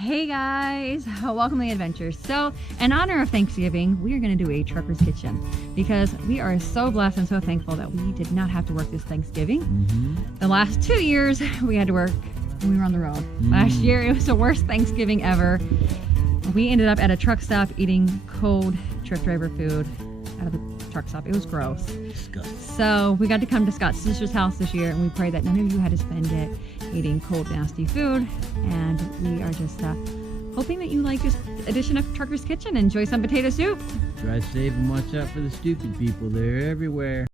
Hey guys, welcome to the adventure. So in honor of Thanksgiving, we are going to do a trucker's kitchen because we are so blessed and so thankful that we did not have to work this Thanksgiving. The last 2 years we had to work when we were on the road. Last year it was the worst Thanksgiving ever. We ended up at a truck stop eating cold truck driver food out of the truck stop. It was gross. Disgusting. So we got to come to Scott's sister's house this year, and we pray that none of you had to spend it eating cold, nasty food. And we are just hoping that you like this edition of Trucker's Kitchen. Enjoy some potato soup. Drive safe and watch out for the stupid people. They're everywhere.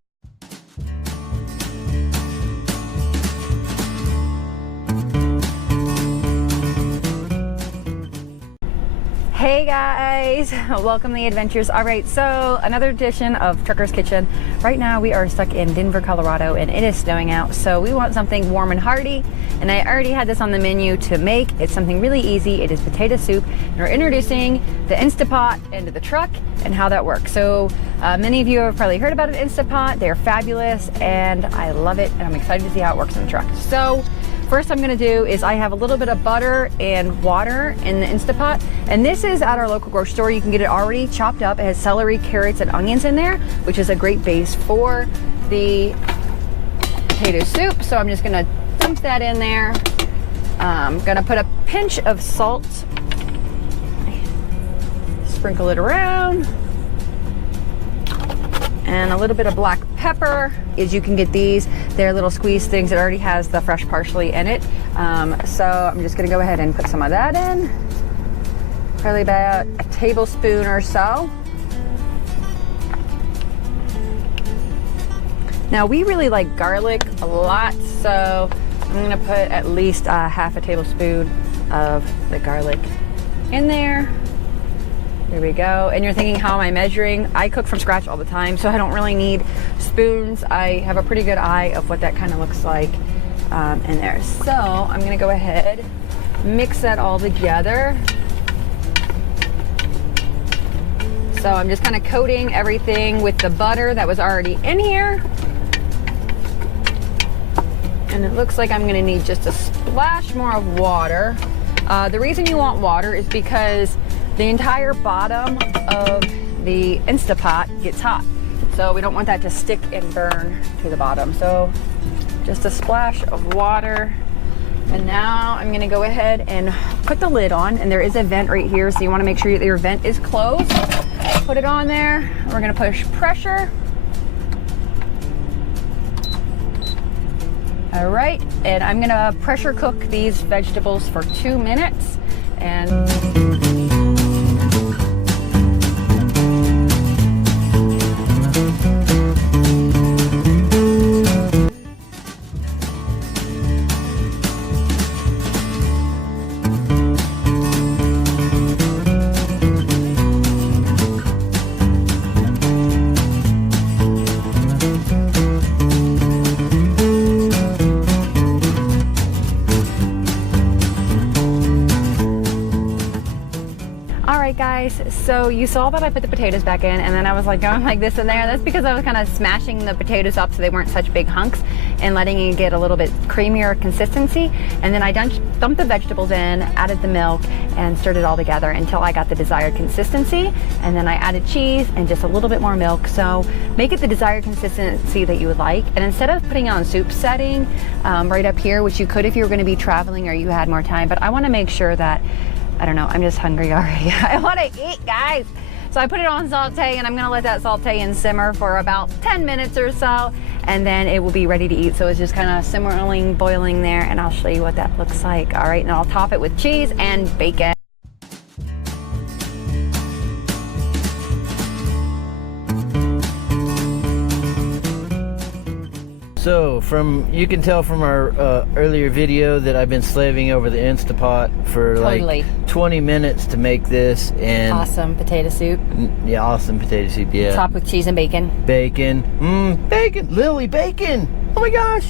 Hey guys, welcome to the adventures. All right, so another edition of Trucker's Kitchen. Right now we are stuck in Denver, Colorado, and it is snowing out, so we want something warm and hearty, and I already had this on the menu to make. It's something really easy. It is potato soup, and we're introducing the INSTAPOT into the truck and how that works. So many of you have probably heard about an INSTAPOT. They're fabulous and I love it, and I'm excited to see how it works in the truck. So first I'm gonna do is I have a little bit of butter and water in the INSTAPOT, and this is at our local grocery store. You can get it already chopped up. It has celery, carrots, and onions in there, which is a great base for the potato soup. So I'm just gonna dump that in there. I'm gonna put a pinch of salt, sprinkle it around, and a little bit of black pepper. Is you can get these, they're little squeeze things. It already has the fresh parsley in it. So I'm just gonna go ahead and put some of that in. Probably about a tablespoon or so. Now we really like garlic a lot, so I'm gonna put at least half a tablespoon of the garlic in there. There we go. And you're thinking, how am I measuring? I cook from scratch all the time, so I don't really need spoons. I have a pretty good eye of what that kind of looks like in there. So I'm gonna go ahead, mix that all together. So I'm just kind of coating everything with the butter that was already in here. And it looks like I'm gonna need just a splash more of water. The reason you want water is because the entire bottom of the INSTAPOT gets hot. So we don't want that to stick and burn to the bottom. So just a splash of water. And now I'm gonna go ahead and put the lid on, and there is a vent right here, so you wanna make sure that your vent is closed. Put it on there. We're gonna push pressure. All right, and I'm gonna pressure cook these vegetables for 2 minutes. And guys, so you saw that I put the potatoes back in, and then I was like going like this in there. That's because I was kind of smashing the potatoes up so they weren't such big hunks and letting it get a little bit creamier consistency. And then I dumped the vegetables in, added the milk, and stirred it all together until I got the desired consistency. And then I added cheese and just a little bit more milk. So make it the desired consistency that you would like. And instead of putting on soup setting right up here, which you could if you were going to be traveling or you had more time, but I want to make sure that, I don't know, I'm just hungry already. I want to eat, guys. So I put it on saute, and I'm gonna let that saute and simmer for about 10 minutes or so, and then it will be ready to eat. So it's just kind of simmering, boiling there, and I'll show you what that looks like. All right, and I'll top it with cheese and bacon. So you can tell from our earlier video that I've been slaving over the INSTAPOT for like 20 minutes to make this. And awesome potato soup. Yeah, awesome potato soup, yeah. Topped with cheese and bacon. Bacon. Bacon. Lily, bacon. Oh my gosh.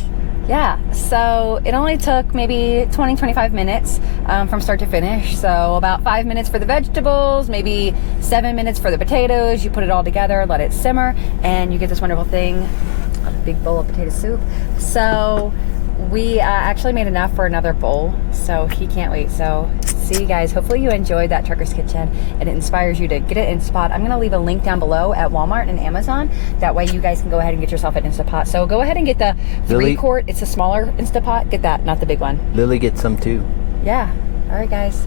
Yeah, so it only took maybe 20-25 minutes from start to finish. So about 5 minutes for the vegetables, maybe 7 minutes for the potatoes. You put it all together, let it simmer, and you get this wonderful thing, a big bowl of potato soup. So we actually made enough for another bowl, so he can't wait. So see you guys. Hopefully you enjoyed that Trucker's Kitchen and it inspires you to get it in Instant. I'm going to leave a link down below at Walmart and Amazon. That way you guys can go ahead and get yourself an Instant Pot. So go ahead and get the 3-quart. It's a smaller Instant Pot. Get that, not the big one. Lily gets some too. Yeah. All right, guys.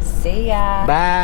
See ya. Bye.